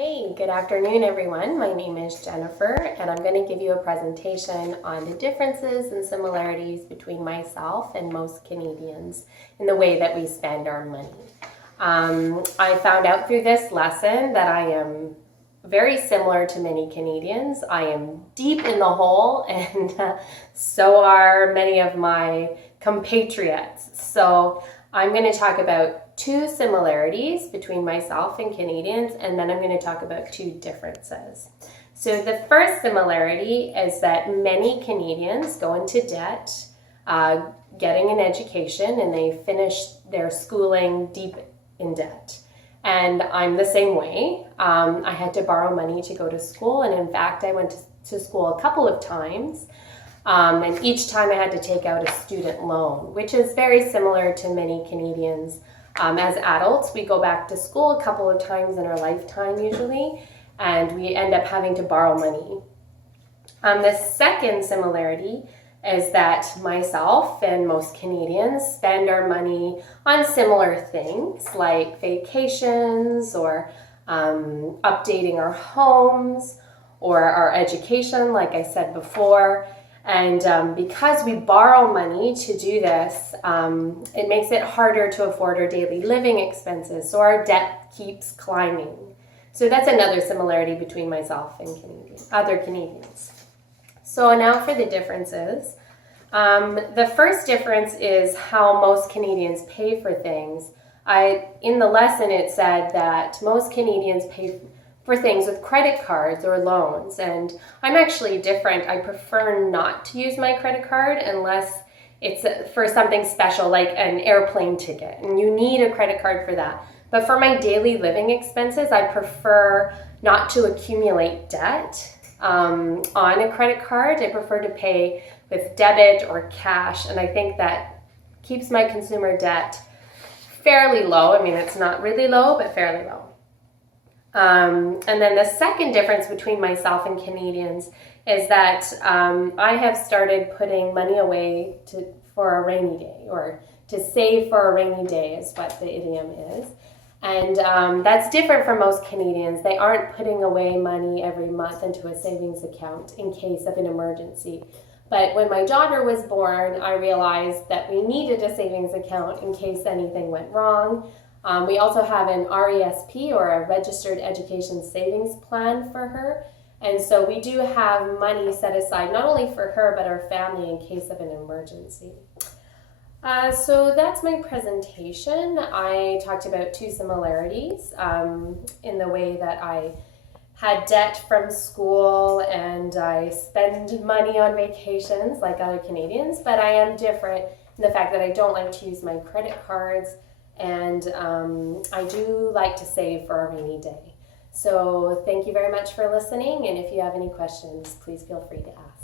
Hey, good afternoon, everyone. My name is Jennifer, and I'm going to give you a presentation on the differences and similarities between myself and most Canadians in the way that we spend our money. I found out through this lesson that I am very similar to many Canadians. I am deep in the hole, and so are many of my compatriots. So I'm going to talk about two similarities between myself and Canadians, and then I'm going to talk about two differences. So the first similarity is that many Canadians go into debt getting an education, and they finish their schooling deep in debt. And I'm the same way. I had to borrow money to go to school, and in fact I went to school a couple of times. And each time I had to take out a student loan, which is very similar to many Canadians. As adults, we go back to school a couple of times in our lifetime usually, and we end up having to borrow money. The second similarity is that myself and most Canadians spend our money on similar things like vacations or updating our homes or our education, like I said before. And because we borrow money to do this, it makes it harder to afford our daily living expenses. So our debt keeps climbing. So that's another similarity between myself and other Canadians. So now for the differences. The first difference is how most Canadians pay for things. In the lesson, it said that most Canadians pay for things with credit cards or loans, and I'm actually different. I prefer not to use my credit card unless it's for something special like an airplane ticket, and you need a credit card for that. But for my daily living expenses, I prefer not to accumulate debt on a credit card. I prefer to pay with debit or cash, and I think that keeps my consumer debt fairly low. I mean, it's not really low, but fairly low. And then the second difference between myself and Canadians is that I have started putting money away for a rainy day, or to save for a rainy day is what the idiom is. And that's different from most Canadians. They aren't putting away money every month into a savings account in case of an emergency. But when my daughter was born, I realized that we needed a savings account in case anything went wrong. We also have an RESP, or a Registered Education Savings Plan, for her. And so we do have money set aside not only for her but our family in case of an emergency. So that's my presentation. I talked about two similarities in the way that I had debt from school and I spend money on vacations like other Canadians, but I am different in the fact that I don't like to use my credit cards, and I do like to save for a rainy day. So thank you very much for listening, and if you have any questions, please feel free to ask.